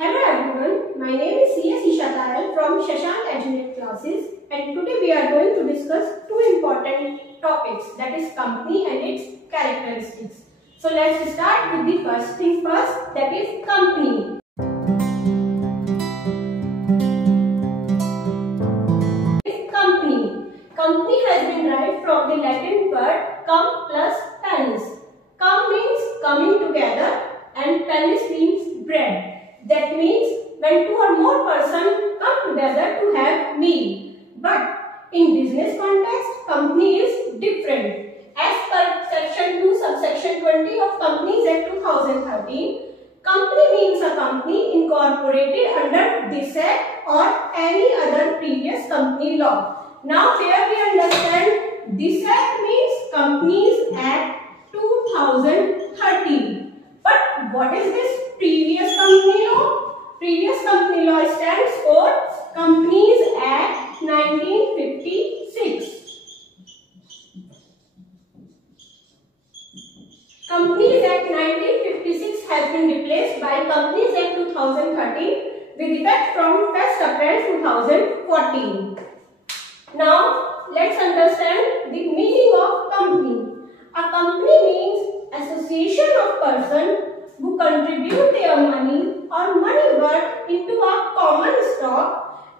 Hello everyone, my name is C.S. Isha Tayal from Shashank Edunet Classes, and today we are going to discuss two important topics, that is company and its characteristics. So let's start with the first thing first, that is company. Company has been derived from the Latin word cum plus panis. Cum means coming together and panis means bread. That means when two or more persons come together to have meal. But in business context, company is different. As per section 2 subsection 20 of Companies Act 2013, company means a company incorporated under this act or any other previous company law. Now here we understand this act means Companies Act 2013. But what is this previous company law? Previous company law stands for Companies Act 1956. Companies Act 1956 has been replaced by Companies Act 2013 with effect from 1st April 2014. Now, let's understand the meaning of company. A company means association of persons who contribute their money or money worth into a common stock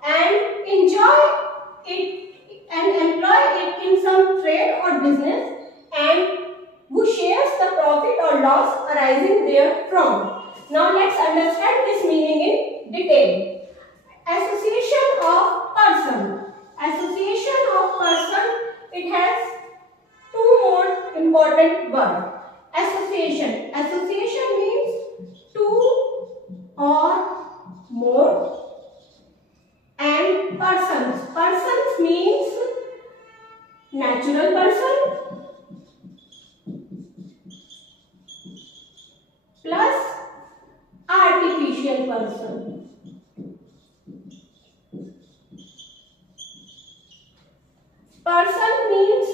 and enjoy it and employ it in some trade or business, and who shares the profit or loss arising therefrom. Now, let's understand this meaning in detail. Association of person. Association of person, it has two more important words. Association. Association means two or more, and persons. Persons means natural person plus artificial person. Person means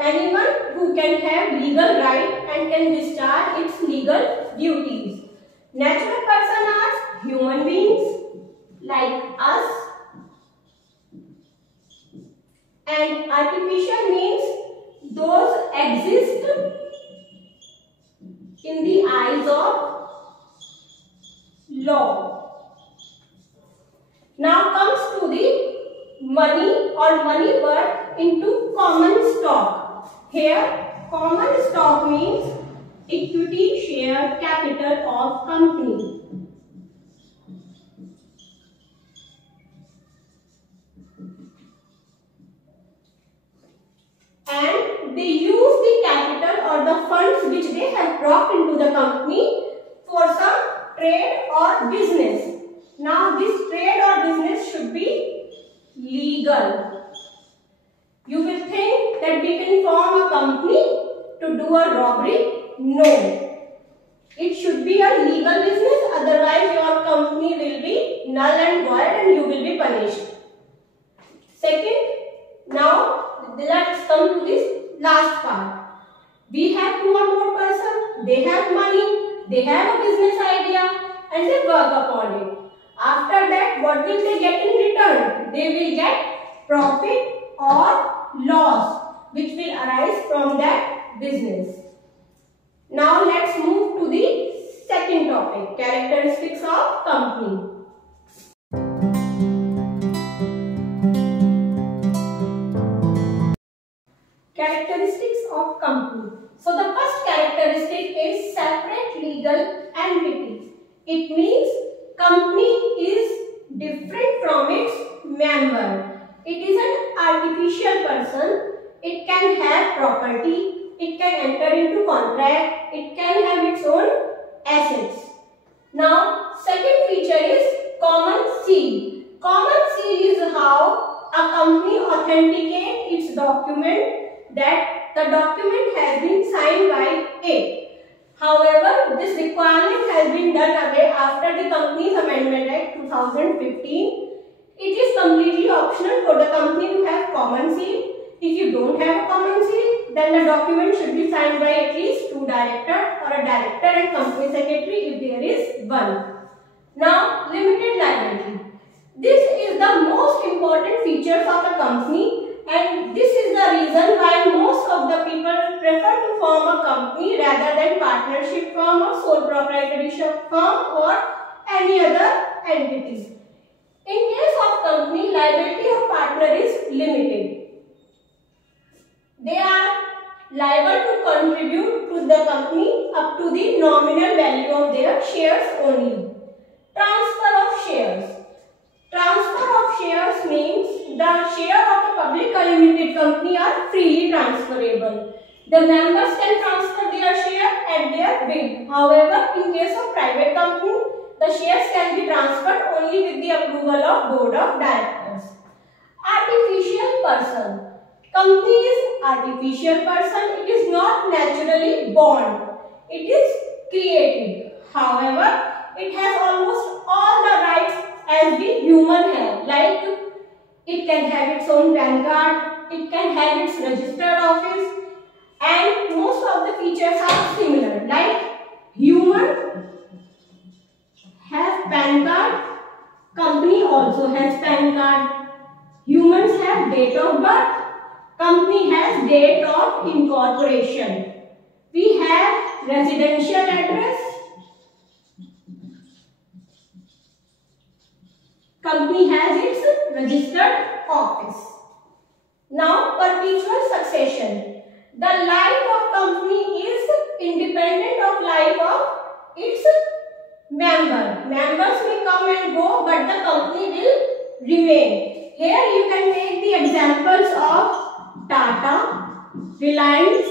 anyone who can have legal right and can discharge its legal duties. Natural person are human beings like us, and artificial means those exist in the eyes of law. Now comes to the money or money worth into common stock. Here common stock means equity share capital of company. And they use the capital or the funds which they have brought into the company for some trade or business. Now this trade or business should be legal. You will think that we can form a company to do a robbery. No. It should be a legal business, otherwise your company will be null and void and you will be punished. Second, now let's come to this last part. We have two or more persons, they have money, they have a business idea and they work upon it. After that, what will they get in return? They will get profit or loss which will arise from that business. Now let's move to the second topic, characteristics of company. Characteristics of company. So the first characteristic is separate legal entity. It means company is different from its member. It is an artificial person. It can have property. It can enter into contract. It can have its own assets. Now, second feature is common seal. Common seal is how a company authenticates its document, that the document has been signed by it. However, this requirement has been done away after the Companies Amendment Act 2015. It is completely optional for the company to have common seal. If you don't have a common seal, then then the document should be signed by at least 2 directors or a director and company secretary if there is one. Now, limited liability. This is the most important features of a company, and this is the reason why most of the people prefer to form a company rather than partnership firm or sole proprietorship firm or any other entity. In case of company, liability of partner is limited. They are liable to contribute to the company up to the nominal value of their shares only. Transfer of shares. Transfer of shares means the share of a public or limited company are freely transferable. The members can transfer their share at their will. However, in case of private company, the shares can be transferred only with the approval of board of directors. Artificial person. Company is artificial person. It is not naturally born. It is created. However, it has almost all the rights as the human have. Like it can have its own PAN card, it can have its registered office, and most of the features are similar. Like human have PAN card, company also has PAN card. Humans have date of birth, company has date of incorporation. We have residential address, company has its registered office. Now, perpetual succession. The life of company is independent of life of its member. Members may come and go, but the company will remain. Here you can take the examples of Tata, Reliance,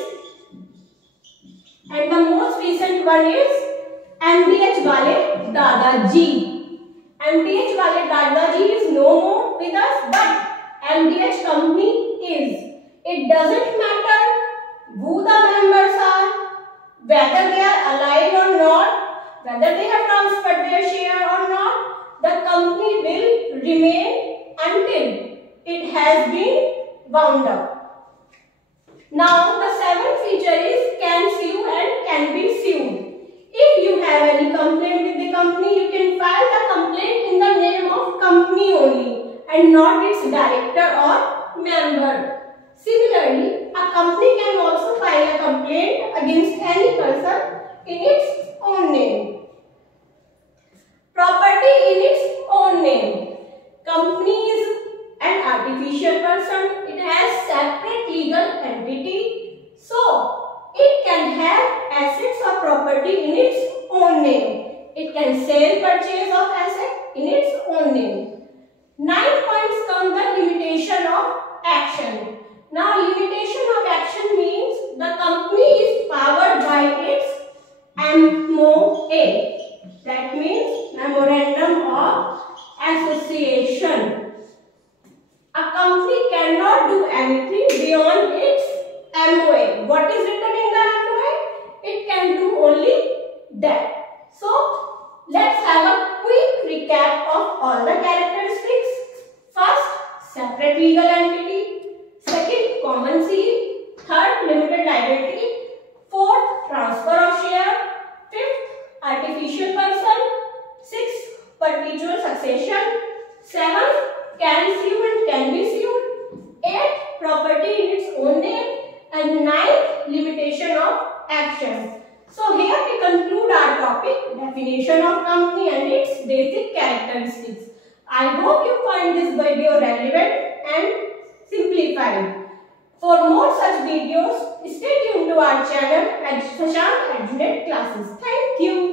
and the most recent one is MDH Wale Dadaji. MDH Wale Dadaji is no more with us, but MDH company is. It doesn't matter who the members are, whether they are alive or not, whether they have transferred their share or not, the company will remain until it has been wound up. Now, the seventh feature is can sue and can be sued. If you have any complaint with the company, you can file the complaint in the name of company only and not its director or member. Similarly, a company can also file a complaint against any person in its own name. Property in its own name. Company is an artificial person. It has separate legal entity. So, it can have assets or property in its own name. It can sell, purchase of asset in its own name. 9 points come the limitation of action. Now, limitation of action means the company is powered by its MOA. That means Memorandum of Association. A company cannot do anything beyond its MOA. What is written in the MOA? It can do only that. So, let's have a quick recap of all the characteristics. First, separate legal entity. Second, common seal. Third, limited liability. Fourth, transfer of share. Fifth, artificial person. Sixth, perpetual succession. Seventh, can sue and can be sued. Eighth, property in its own name. And ninth, limitation of action. So here we conclude our topic, definition of company and its basic characteristics. I hope you find this video relevant and simplified. For more such videos, stay tuned to our channel at Shashank Edunate Classes. Thank you.